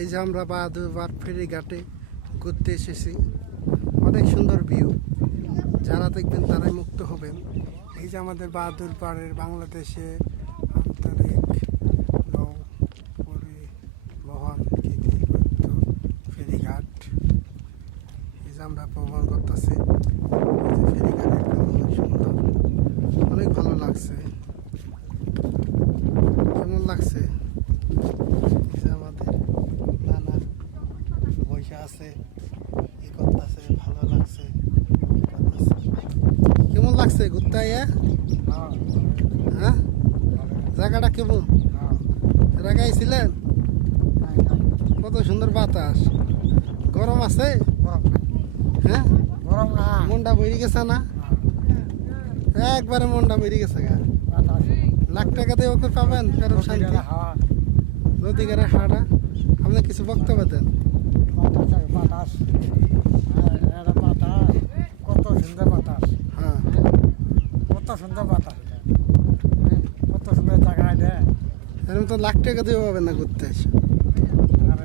এই যে আমরা বাহাদুরপাড় ফেরিঘাটে ঘুরতে এসেছি। অনেক সুন্দর ভিউ, যারা দেখবেন তারাই মুক্ত হবেন। এই যে আমাদের বাহাদুরপাড়ের বাংলাদেশে আন্তরিক নৌ পরিবহন ফেরিঘাট। এই যে আমরা ভ্রমণ করতেছি। এই যে ফেরিঘাটের অনেক সুন্দর, অনেক ভালো লাগছে। কেমন লাগছে? এই যে আমাদের নানা বৈশা আছে, ই করতেছে, ভালো লাগছে। কেমন লাগছে ঘুরতে আইয়া? হ্যাঁ, জায়গাটা কেমন? এর আগে আইছিলেন? কত সুন্দর বাতাস। গরম আছে? হ্যাঁ, গরম না, মনটা বেরিয়ে গেছে না? একবারে মনটা বেরিয়ে গেছে গা। লাখ টাকা দিয়ে ওকে পাবেন কারণ শান্তি। নদীকারের হাওয়া। আপনি কিছু বক্তব্য দেন। বাতাস, বাতাস, কত সুন্দর বাতাস। হ্যাঁ, কত সুন্দর বাতাস, কত সুন্দর জায়গায় দেয়। এরকম তো লাখ টাকা দিয়ে পাবেন না ঘুরতে এসে। আর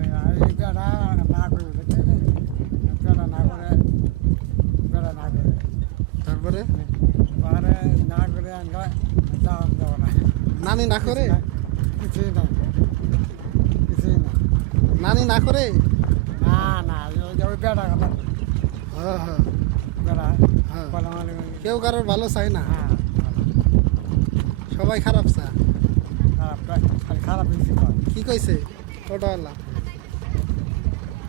এই বেড়া না করে বেড়া না করে বেড়া না করে তারপরে পাহাড়ে না করে আমরা যাওয়া যাবো না। নানি না করে? কিছুই না, কিছুই না। নানি না করে? না না, ওই বেড়া কথা হ্যাঁ হ্যাঁ বেড়া হ্যাঁ। পালামালি। কেউ কারোর ভালো চায় না, হ্যাঁ, সবাই খারাপ চা। খারাপ খালি খারাপ বেশি হয়। কি কইছে টোটোওয়ালা?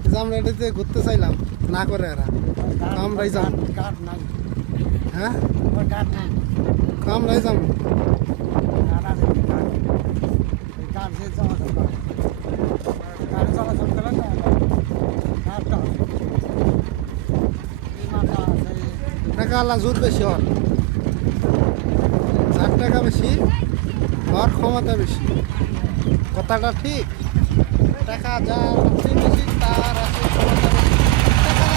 এই যে আমরা এটাতে ঘুরতে চাইলাম, না করে এরা। আমরাই যাম। কাঠ নাই, হ্যাঁ, ওর কাঠ নাই। আমরাই যাম। কাঠ আছে, কাঠ। এই কাঠ দিয়ে চলাচল করে। গাড়ি চলাচল করে না, কাঠটা হবে। এই মাথা আছে, টাকা আল্লাহ জোর বেশি হর, যার টাকা বেশি হওয়ার ক্ষমতা বেশি। কথাটা ঠিক। টাকা যার আছে বেশি তার আছে ক্ষমতা বেশি। টাকা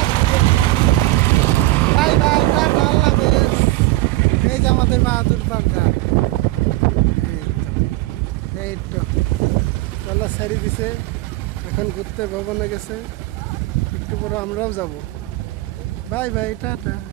ভাই ভাই টাকা আল্লাহ বেশ। এই যে আমাদের বাহাদুরপাড় ঘাট। এই তো চলো সারি দিছে, এখন ঘুরতে ভবনে গেছে। একটু পরে আমরাও যাব। Bye bye, tata.